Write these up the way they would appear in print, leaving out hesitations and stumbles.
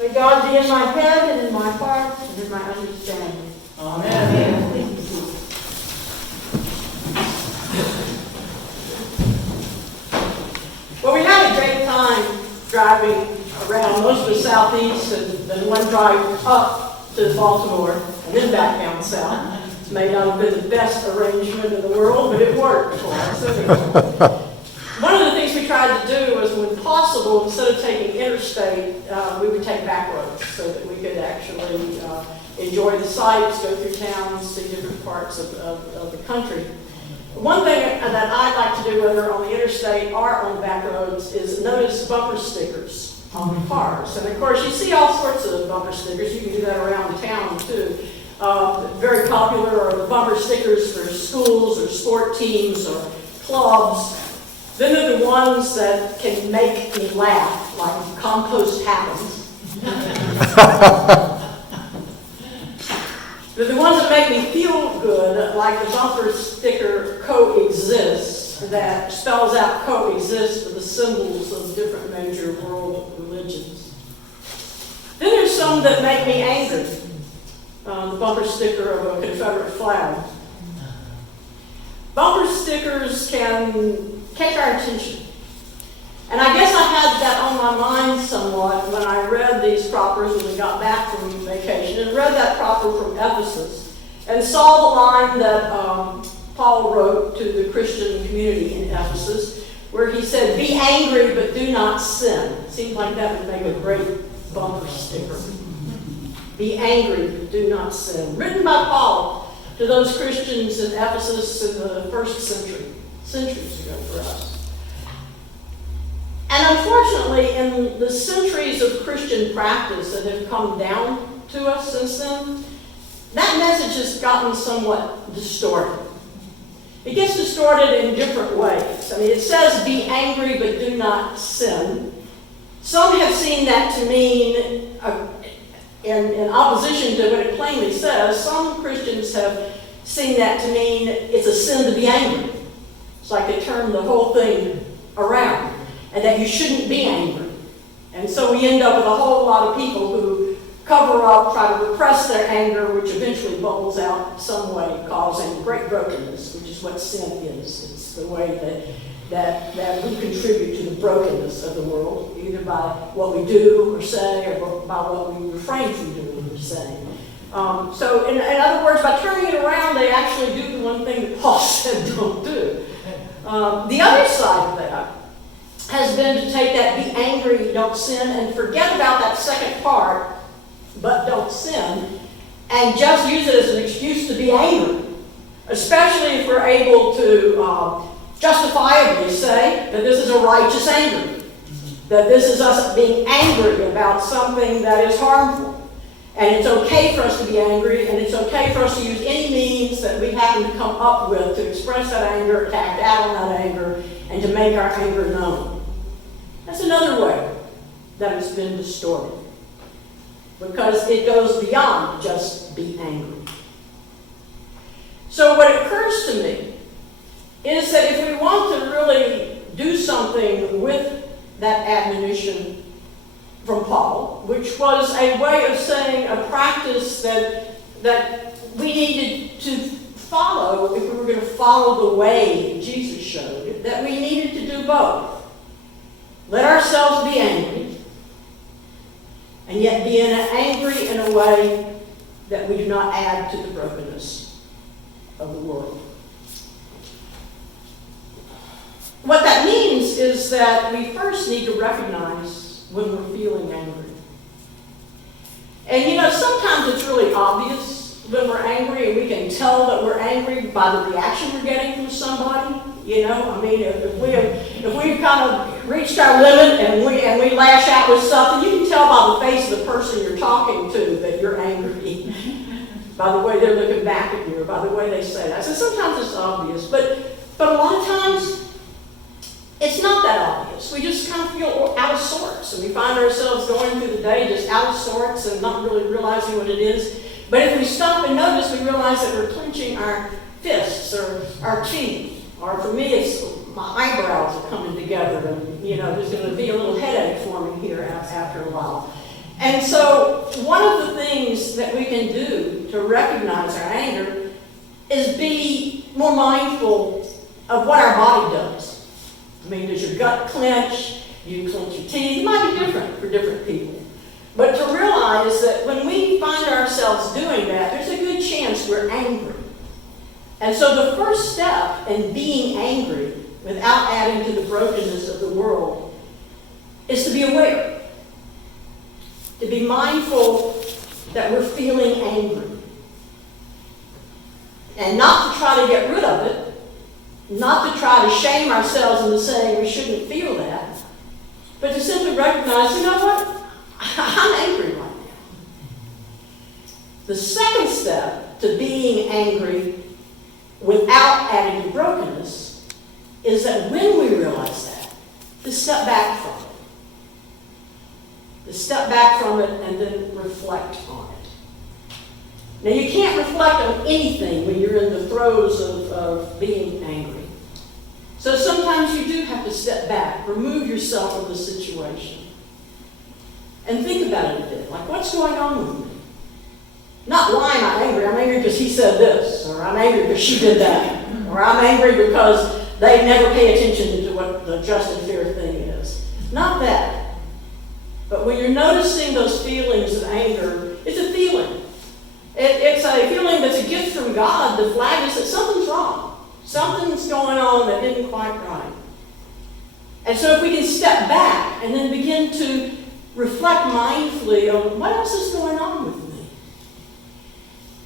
May God be in my head and in my heart and in my understanding. Amen. Please be seated. Well, we had a great time driving around most of the southeast and then one drive up to Baltimore and then back down south. It may not have been the best arrangement in the world, but it worked for us. One of the things we tried to do was, when possible, instead of taking interstate, we would take back roads so that we could actually enjoy the sights, go through towns, see different parts of the country. One thing that I'd like to do, whether on the interstate or on the back roads, is notice bumper stickers on the cars. And of course, you see all sorts of bumper stickers. You can do that around the town too. Very popular are the bumper stickers for schools or sport teams or clubs. Then there are the ones that can make me laugh, like compost happens. They're the ones that make me feel good, like the bumper sticker coexist, that spells out coexist with the symbols of different major world religions. Then there's some that make me angry. The bumper sticker of a Confederate flag. Bumper stickers can catch our attention. And I guess I had that on my mind somewhat when I read these propers when we got back from vacation, and read that proper from Ephesus, and saw the line that Paul wrote to the Christian community in Ephesus, where he said, "Be angry, but do not sin." Seems like that would make a great bumper sticker. Be angry, but do not sin. Written by Paul to those Christians in Ephesus in the first century, centuries ago for us. And unfortunately, in the centuries of Christian practice that have come down to us since then, that message has gotten somewhat distorted. It gets distorted in different ways. I mean, it says, "Be angry, but do not sin." Some have seen that to mean, in opposition to what it plainly says, some Christians have seen that to mean it's a sin to be angry. It's like they turn the whole thing around, and that you shouldn't be angry. And so we end up with a whole lot of people who cover up, try to repress their anger, which eventually bubbles out some way, causing great brokenness, which is what sin is. It's the way that we contribute to the brokenness of the world, either by what we do or say, or by what we refrain from doing or saying. So in other words, by turning it around, they actually do the one thing that Paul said don't do. The other side of that has been to take that "be angry, don't sin," and forget about that second part, "but don't sin," and just use it as an excuse to be angry, especially if we're able to justifiably say that this is a righteous anger, that this is us being angry about something that is harmful. And it's okay for us to be angry, and it's okay for us to use any means that we happen to come up with to express that anger, to act out on that anger, and to make our anger known. That's another way that it's been distorted, because it goes beyond just be angry. So what occurs to me is that if we want to really do something with that admonition from Paul, which was a way of saying a practice that we needed to follow if we were going to follow the way Jesus showed, that we needed to do both. Let ourselves be angry, and yet be angry in a way that we do not add to the brokenness of the world. What that means is that we first need to recognize when we're feeling angry. And sometimes it's really obvious when we're angry, and we can tell that we're angry by the reaction we're getting from somebody. If we've kind of reached our limit and we lash out with something, you can tell by the face of the person you're talking to that you're angry, by the way they're looking back at you, or by the way they say that. So sometimes it's obvious, but a lot of times it's not that obvious. We just kind of feel out of sorts, and we find ourselves going through the day just out of sorts and not really realizing what it is. But if we stop and notice, we realize that we're clenching our fists or our teeth. Or for me, it's my eyebrows are coming together, and there's going to be a little headache forming here after a while. And so one of the things that we can do to recognize our anger is be more mindful of what our body does. I mean, does your gut clench? You clench your teeth? It might be different for different people. But to realize that when we find ourselves doing that, there's a good chance we're angry. And so the first step in being angry without adding to the brokenness of the world is to be aware. To be mindful that we're feeling angry. And not to try to get rid of it. Not to try to shame ourselves into saying we shouldn't feel that. But to simply recognize, you know what? I'm angry right now. The second step to being angry without adding to brokenness is that when we realize that, to step back from it. To step back from it and then reflect on it. Now, you can't reflect on anything when you're in the throes of being angry. So sometimes you do have to step back, remove yourself from the situation, and think about it a bit. Like, what's going on with me? Not why am I angry? I'm angry because he said this, or I'm angry because she did that, or I'm angry because they never pay attention to what the just and fair thing is. Not that. But when you're noticing those feelings of anger, it's a feeling. It's a feeling that's a gift from God to flag us that something's wrong. Something's going on that isn't quite right. And so if we can step back and then begin to reflect mindfully on what else is going on with me.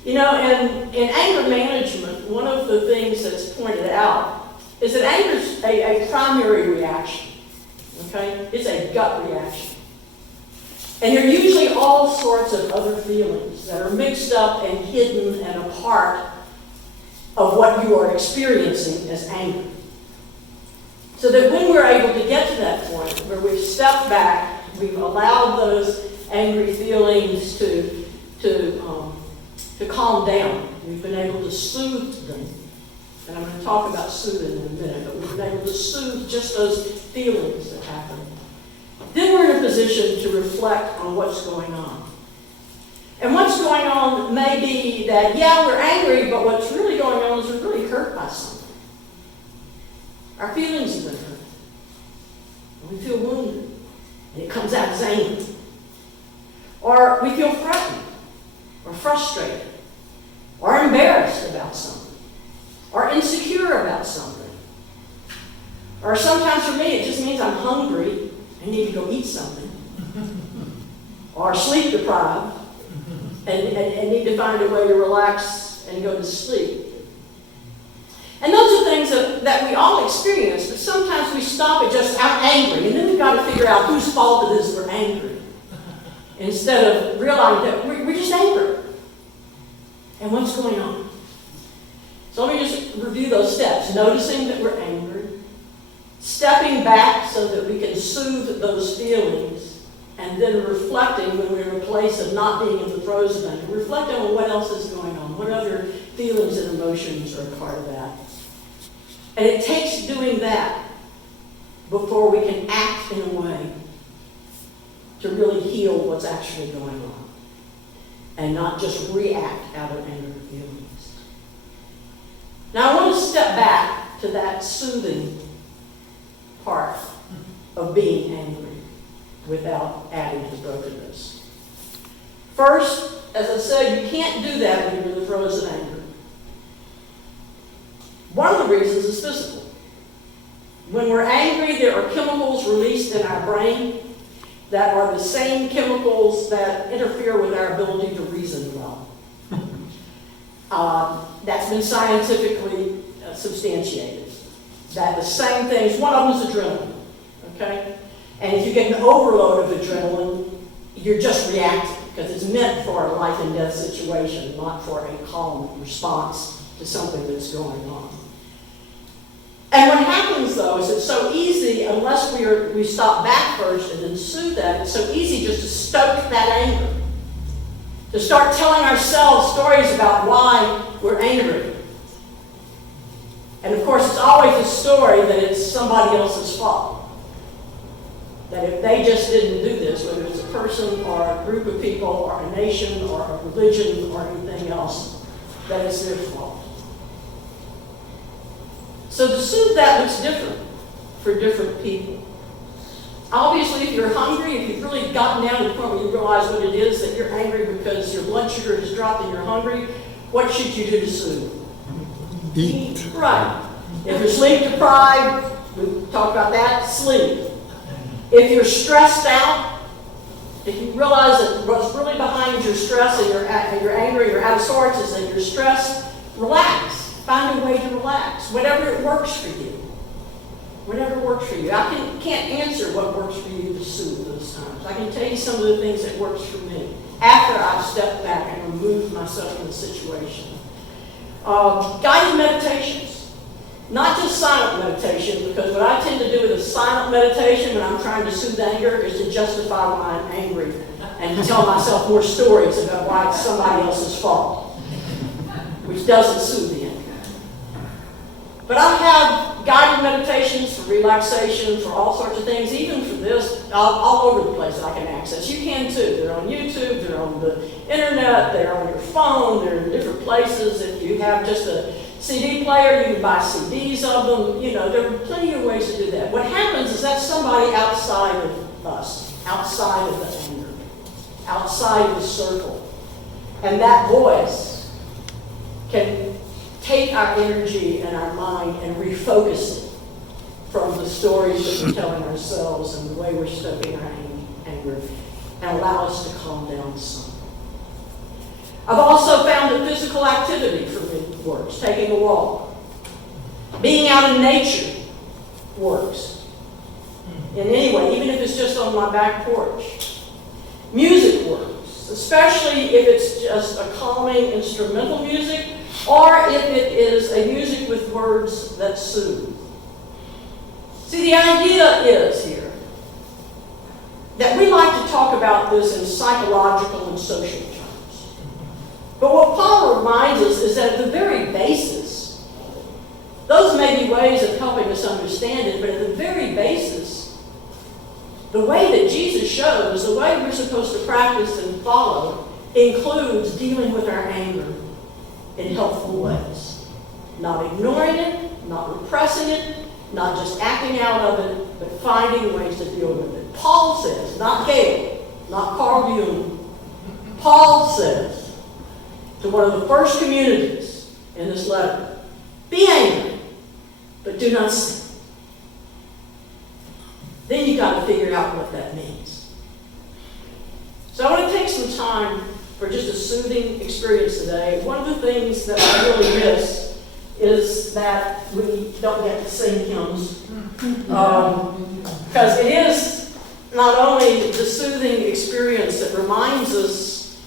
You know, and in anger management, one of the things that's pointed out is that anger is a primary reaction. Okay? It's a gut reaction. And there are usually all sorts of other feelings that are mixed up and hidden and a part of what you are experiencing as anger. So that when we're able to get to that point where we've stepped back, we've allowed those angry feelings to calm down, we've been able to soothe them. And I'm going to talk about soothing in a minute, but we've been able to soothe just those feelings that happen. Then we're in a position to reflect on what's going on. And what's going on may be that, yeah, we're angry, but what's really going on is we're really hurt by something. Our feelings have been hurt. We feel wounded, and it comes out as anger. Or we feel threatened, or frustrated, or embarrassed about something, or insecure about something. Or sometimes for me, it just means I'm hungry. I need to go eat something. Or sleep deprived. And need to find a way to relax and go to sleep. And those are things that we all experience, but sometimes we stop at just, I'm angry, and then we've got to figure out whose fault it is we're angry, instead of realizing that we're just angry. And what's going on? So let me just review those steps. Noticing that we're angry, stepping back so that we can soothe those feelings, and then reflecting when we're in a place of not being in the throes of anger. Reflecting on what else is going on, what other feelings and emotions are a part of that. And it takes doing that before we can act in a way to really heal what's actually going on, and not just react out of anger feelings. Now I want to step back to that soothing part of being angry without adding to brokenness. First, as I said, you can't do that when you're in the throes of anger. One of the reasons is physical. When we're angry, there are chemicals released in our brain that are the same chemicals that interfere with our ability to reason well. That's been scientifically substantiated. That the same things, one of them is adrenaline, okay? And if you get an overload of adrenaline, you're just reacting, because it's meant for a life and death situation, not for a calm response to something that's going on. And what happens, though, is it's so easy, unless we stop back first and then soothe that, it's so easy just to stoke that anger. To start telling ourselves stories about why we're angry. And of course, it's always a story that it's somebody else's fault. that if they just didn't do this, whether it's a person or a group of people or a nation or a religion or anything else, that it's their fault. So to soothe that looks different for different people. Obviously, if you're hungry, if you've really gotten down to the point where you realize what it is that you're angry because your blood sugar has dropped and you're hungry, what should you do to soothe? Eat. Right. If you're sleep deprived, we talked about that, sleep. If you're stressed out, if you realize that what's really behind your stress and you're angry, you're out of sorts, is that you're stressed, relax. Find a way to relax. Whatever works for you. Whatever works for you. I can't answer what works for you to soothe those times. I can tell you some of the things that works for me after I've stepped back and removed myself from the situation. Guided meditations. Not just silent meditation, because what I tend to do with a silent meditation when I'm trying to soothe anger is to justify why I'm angry and to tell myself more stories about why it's somebody else's fault, which doesn't soothe the anger. But I have guided meditations for relaxation, for all sorts of things, even for this, all over the place that I can access. You can too. They're on YouTube, they're on the internet, they're on your phone, they're in different places. If you have just a CD player, you can buy CDs of them. You know, there are plenty of ways to do that. What happens is that's somebody outside of us, outside of the anger, outside of the circle. And that voice can take our energy and our mind and refocus it from the stories that we're telling ourselves and the way we're stoking our anger and allow us to calm down some. I've also found that physical activity for me works. Taking a walk. Being out in nature works. In any way, even if it's just on my back porch. Music works, especially if it's just a calming instrumental music or if it is a music with words that soothe. See, the idea is here that we like to talk about this in psychological and social terms. But what Paul reminds us is that at the very basis, those may be ways of helping us understand it, but at the very basis, the way that Jesus shows, the way we're supposed to practice and follow, includes dealing with our anger in helpful ways. Not ignoring it, not repressing it, not just acting out of it, but finding ways to deal with it. Paul says, not Gayle, not Carl Jung, Paul says to one of the first communities in this letter, be angry, but do not sin. Then you've got to figure out what that means. So I want to take some time for just a soothing experience today. One of the things that I really miss is that we don't get to sing hymns. Because it is not only the soothing experience that reminds us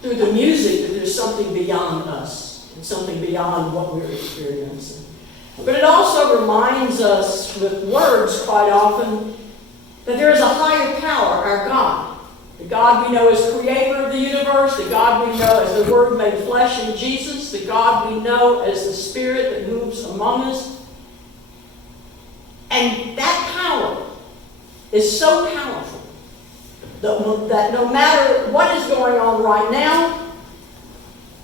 through the music that there's something beyond us and something beyond what we're experiencing. But it also reminds us with words quite often that there is a higher power, our God. The God we know as creator of the universe, the God we know as the Word made flesh in Jesus, the God we know as the Spirit that moves among us. And that power is so powerful that no matter what is going on right now,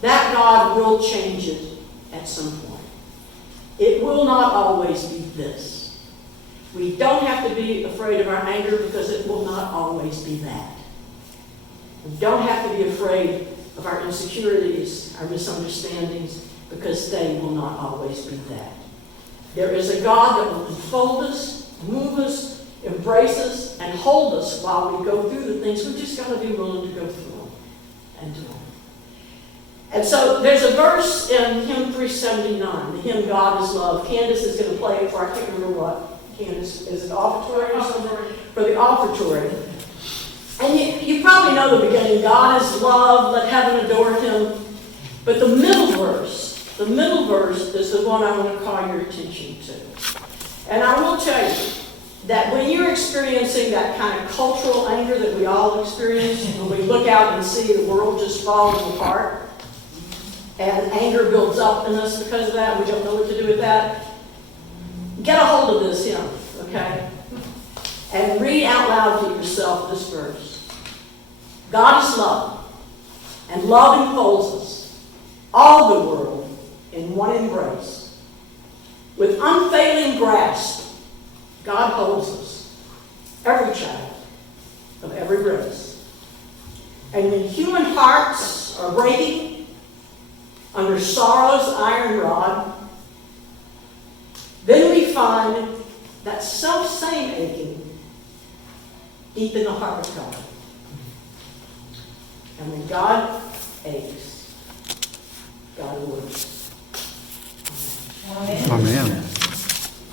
that God will change it at some point. It will not always be this. We don't have to be afraid of our anger because it will not always be that. We don't have to be afraid of our insecurities, our misunderstandings, because they will not always be that. There is a God that will enfold us, move us, embrace us, and hold us while we go through the things. We've just got to be willing to go through them and do them. And so there's a verse in hymn 379, the hymn God is Love. Candace is going to play it for, I can't remember what. Candace, is it offertory or something? For the offertory. And you probably know the beginning, God is love, let heaven adore him. But the middle verse is the one I want to call your attention to. And I will tell you that when you're experiencing that kind of cultural anger that we all experience, when we look out and see the world just falling apart, and anger builds up in us because of that, we don't know what to do with that, get a hold of this hymn, okay? and read out loud to yourself this verse. God is love, and love enfolds us, all the world, in one embrace. With unfailing grasp, God holds us, every child of every race. And when human hearts are breaking under sorrow's iron rod, then we find that self-same aching deep in the heart of God. And when God aches, God works. Amen.